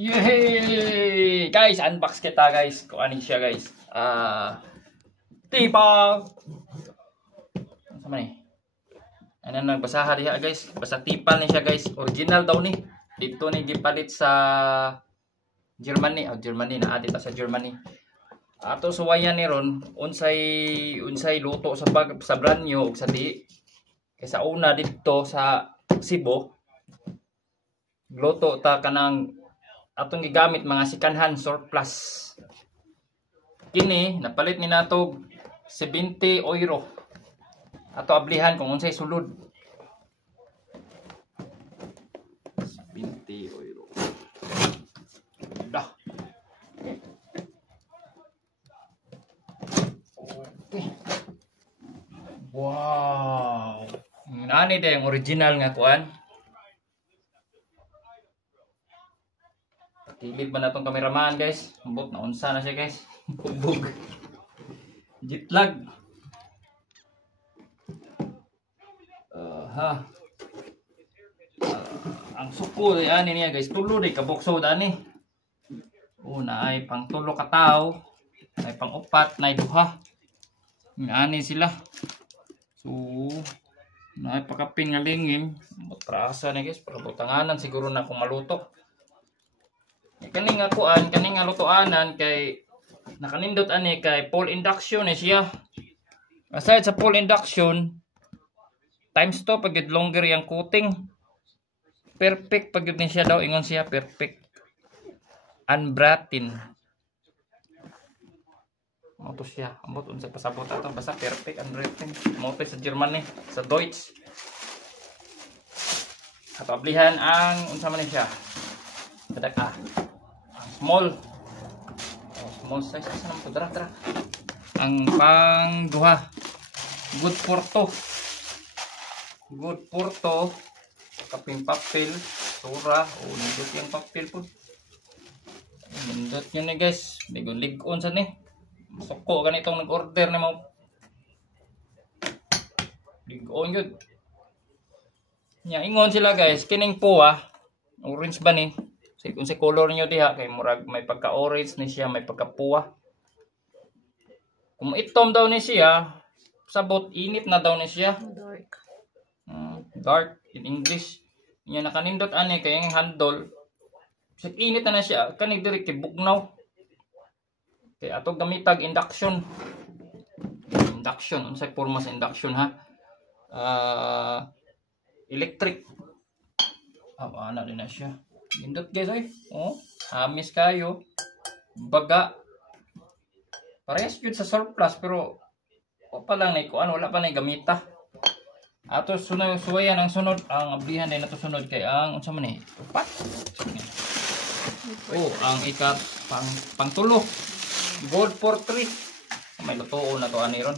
Yay! Guys, unbox kita guys. Kung ano siya guys. Tipal. Ano sama ni? Ano nagbasaha diha guys? Basta tipal ni siya guys. Original daw ni. Dito ni gipalit sa Germany. Germany na adita sa Germany. Ato suwayan ni ron unsay luto sa brand new ug sa di. Kaysa una dito sa Cebu. Luto ta kanang atong gigamit mga second-hand surplus. Kini napalit ni nato 70 euro. Ato ablihan kung unsay sulod. 70 euro. Dah. Okay. Wow. Nani din original nga kuan. Kilid ba na itong cameraman guys? Hambot na unsa na siya guys. Bubog. Jitlag. Ang suko ani niya guys. Tulo di kabukso dani. Una ay pang tulo ka tao. Ay pang upat na duha. Ani sila. So na pakapin nga lingim. Matrasa ni guys. Para butanganan siguro na kung maluto. Kani nga kuan, kani nga lutoanan kay nakanindot ani kay full induction ni siya. Aside sa full induction, times 2 pag longer yang cooking. Perfect pag ni siya daw ingon siya perfect. Unbratin. Mo to siya, ambot unsa pasabot ato basta perfect unbratin. Mo sa Germany, sa Deutsch. Ato ablihan ang unsa man ni siya. Kadak small size sa nang pudra ang pang duha good porto kaping papel sura nindot yung papel po nindot yun ni guys bigon lig-on sa ni suko ganitong nag-order na mo lig-on yun nya ingon sila guys kining puwa orange ba ni kung sa color niyo diha kay murag may pagka-orange ni siya, may pagka-puwa. Kung itom daw ni siya, sabot init na daw ni siya. Dark. Dark in English. Nya nakanindot ani kay ang handle. Sa init na siya, kani diri kay bugnaw. Kay atog gamitag induction. Induction, unsay porma sa induction ha? Electric. Ana din na siya. Indot guys oy. Oh, hamis kayo. Baga. Parehas jud sa surplus pero o pa lang ni kuan wala pa nay gamita. Ato sunod suwayan ang sunod ang ablihan din nato sunod kay ang unsa man ni? Upat. Oh, ang ikat pang tulo. Gold for 3. May lutoon na to ani ron.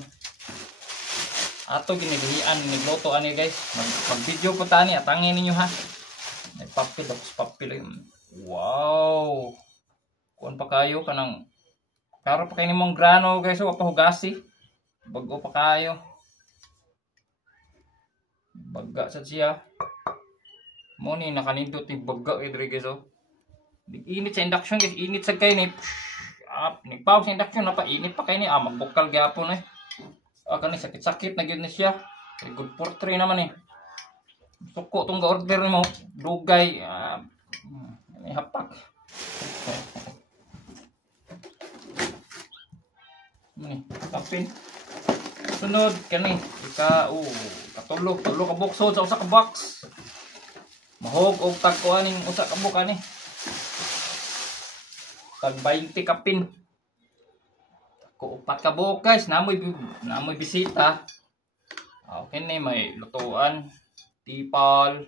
Ato ginilian ni luto ani guys. Mag video po tani atangin ninyo ha. May papel tapos papel yun. Wow! Kuan pa kayo kanang karo pa kayo nimong grano guys o pahugasi. Bago pa kayo. Baga sa siya. Mo ni nakanindot ni baga idri guys o. Init sa induction guys, init sa kay ni. Nagpawag sa induction na pa init pa kay ni magbukal gyapon eh. Kani sakit-sakit na gyud ni siya. Good for 3 naman eh. Suko itong ga-order mo, dugay, may hapak. Kapin. Sunod, kani, katulog ka buksod sa usa ka box. Mahog og tagkuan ning usa ka box ani. Tag 20 kapin. Upat ka box guys, namoy bisita. Okay ni may lutuan. Tipal,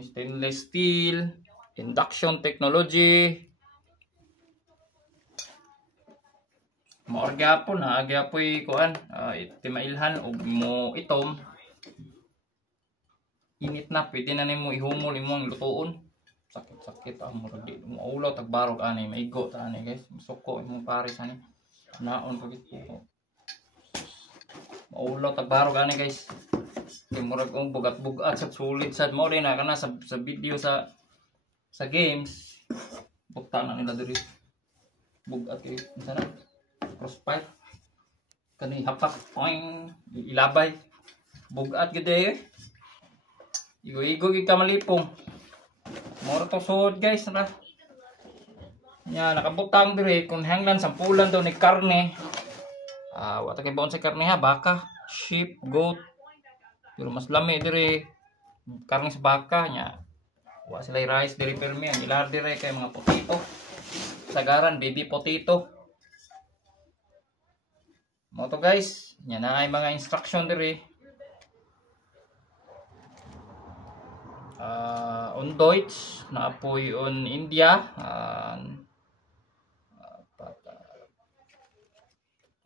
stainless steel, induction technology. Maorgyapon ha, agyapoy kuan, timailhan og mo itom. Init na, pwede na nimo ihumol imong lutuon. Sakit ang murag di mo ulaw tagbarog ani, maigo ta ani guys. Suko imong pares ani. Naon pagit po. Maulaw tagbarog ani guys. Kay murag bugat-bugat sa sulit sad mo rin na kana sa video sa games Bukta na nila diri. Bugat kay sana crossfire. Kani hapak poing ilabay. Bugat gid eh. Igo-igo gid ka malipong. Moro to sud guys na. Nya nakabutang diri kung hanglan sampulan daw ni karne. Wata kay baon sa karne ha, baka, sheep, goat. Pero mas lami diri karne sa baka nya. Wa sila rice diri permi ang ilar diri kay mga potato. Sagaran baby potato. Mo to guys, nya na ay mga instruction diri. On Deutsch, naapoy on India,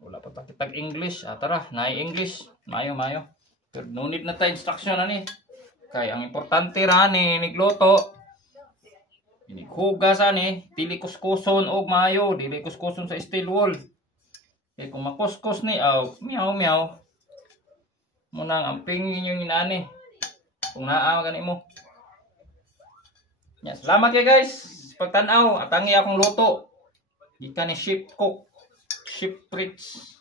wala pa takitag English, tara, naay English, mayo. Pero no need na ta instruction ani. Kay ang importante ra ni nigluto, inighugas ani, dili kuskuson og mayo, dili kuskuson sa steel wool. Kay kung makuskus ni, meow. Muna ang amping inyong inani. Kung naa gani mo. Yeah, salamat kayo guys. Pagtanaw, atangi akong luto. Gikan ni Sheep Cook, Sheep Fritz.